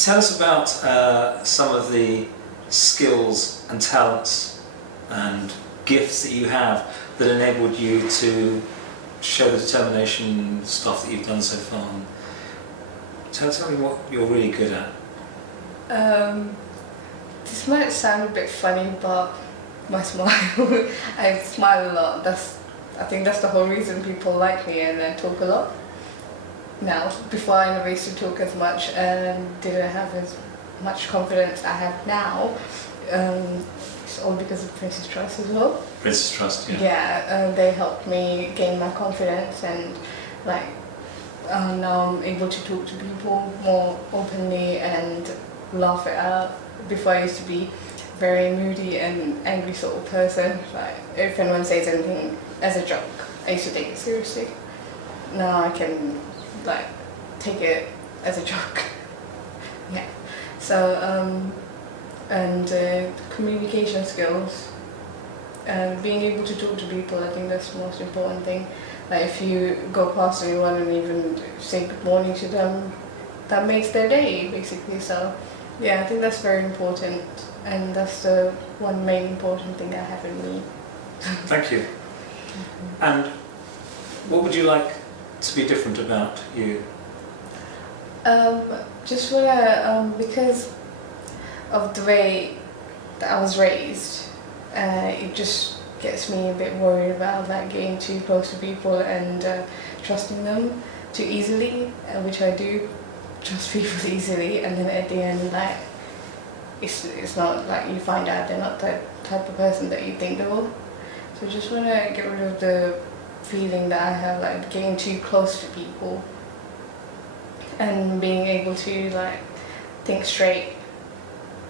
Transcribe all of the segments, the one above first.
Tell us about some of the skills and talents and gifts that you have that enabled you to show the determination stuff that you've done so far. Tell me what you're really good at. This might sound a bit funny, but my smile. I smile a lot. I think that's the whole reason people like me, and I talk a lot. Now, before I never used to talk as much and didn't have as much confidence I have now. It's all because of Princess Trust as well. Princess Trust, yeah. Yeah, they helped me gain my confidence, and like now I'm able to talk to people more openly and laugh it out. Before I used to be very moody and angry sort of person. Like if anyone says anything as a joke, I used to take it seriously. Now I can like take it as a joke. Yeah. So and communication skills and being able to talk to people, I think that's the most important thing. Like if you go past anyone and even say good morning to them, that makes their day basically. So yeah, I think that's very important, and that's the one main important thing I have in me. Thank you. And what would you like to be different about you? Just wanna, because of the way that I was raised, it just gets me a bit worried about like getting too close to people and trusting them too easily, which I do trust people easily, and then at the end like it's not like you find out they're not the type of person that you think they will. So I just want to get rid of the feeling that I have like getting too close to people and being able to like think straight,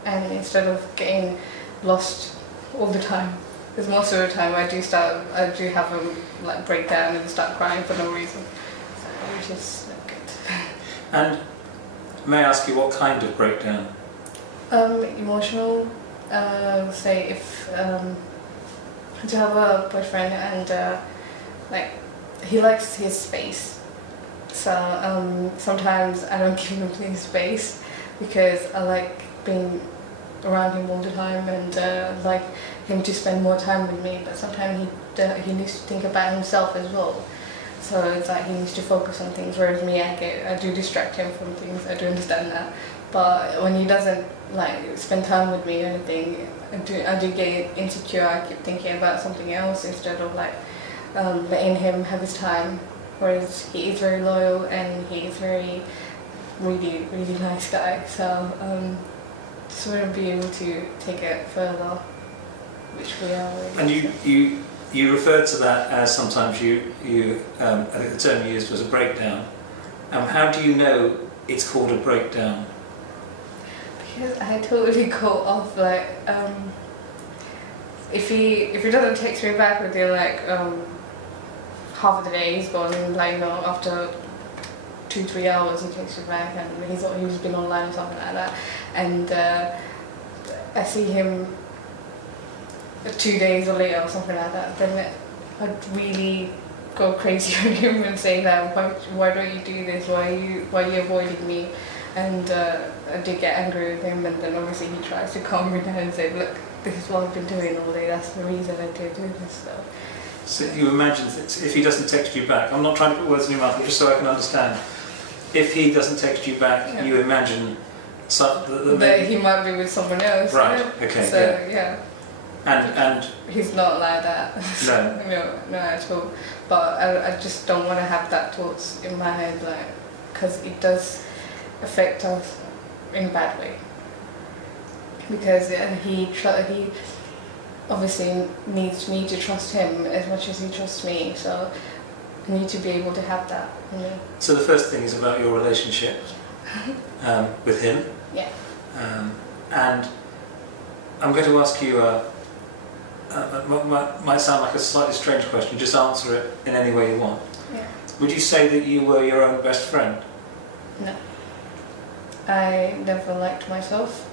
and instead of getting lost all the time, because most of the time I do have a like breakdown and start crying for no reason, so, which is not good. And may I ask you what kind of breakdown? Emotional. Say if to have a boyfriend and like he likes his space, so sometimes I don't give him his space because I like being around him all the time and like him to spend more time with me, but sometimes he needs to think about himself as well. So it's like he needs to focus on things, whereas me, I do distract him from things. I do understand that, but when he doesn't like spend time with me or anything, I do get insecure. I keep thinking about something else instead of like letting him have his time. Whereas he is very loyal and he is very really nice guy. So just want to be able to take it further, which we are. Already. And you referred to that as sometimes I think the term you used was a breakdown. How do you know it's called a breakdown? Because I totally go off like if he doesn't text me back within like half of the day, he's gone, like, you know, after 2-3 hours he texts me back and he's been online or something like that, and I see him 2 days or later or something like that, then I'd really go crazy on him and say that why don't you do this, why are you avoiding me, and I did get angry with him, and then obviously he tries to calm me down and say, look, this is what I've been doing all day, that's the reason I did do this stuff. So you imagine that if he doesn't text you back, I'm not trying to put words in your mouth, but just so I can understand, if he doesn't text you back, yeah. You imagine that he might be with someone else. Right, okay, so, yeah. And he's not like that. No. no at all. But I just don't want to have that thoughts in my head, like, because it does affect us in a bad way. Because he obviously needs me to trust him as much as he trusts me, so I need to be able to have that. Yeah. So the first thing is about your relationship with him. Yeah. And I'm going to ask you might sound like a slightly strange question, just answer it in any way you want. Yeah. Would you say that you were your own best friend? No. I never liked myself,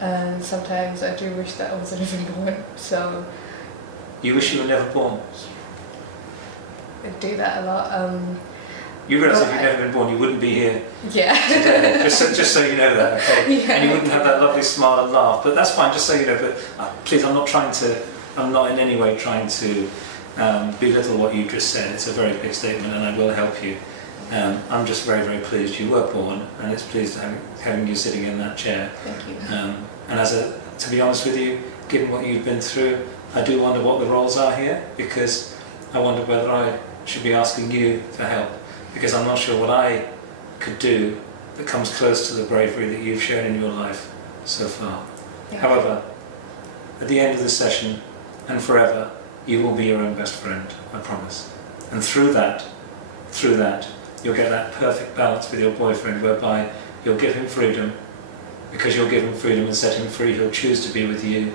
and sometimes I do wish that I wasn't even born, so... You wish you were never born? I do that a lot. You realise if you'd never been born, you wouldn't be here Yeah. today. just so you know that, okay? Yeah, And you wouldn't have that lovely smile and laugh. But that's fine, just so you know. But please, I'm not in any way trying to belittle what you just said. It's a very big statement, and I will help you. I'm just very, very pleased you were born, and it's pleased having you sitting in that chair. Thank you. And to be honest with you, given what you've been through, I do wonder what the roles are here, because I wonder whether I should be asking you for help, because I'm not sure what I could do that comes close to the bravery that you've shown in your life so far. However, at the end of the session and forever, you will be your own best friend, I promise. And through that, you'll get that perfect balance with your boyfriend, whereby you'll give him freedom. Because you'll give him freedom and set him free, he'll choose to be with you,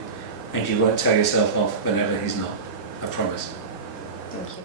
and you won't tell yourself off whenever he's not. I promise. Thank you.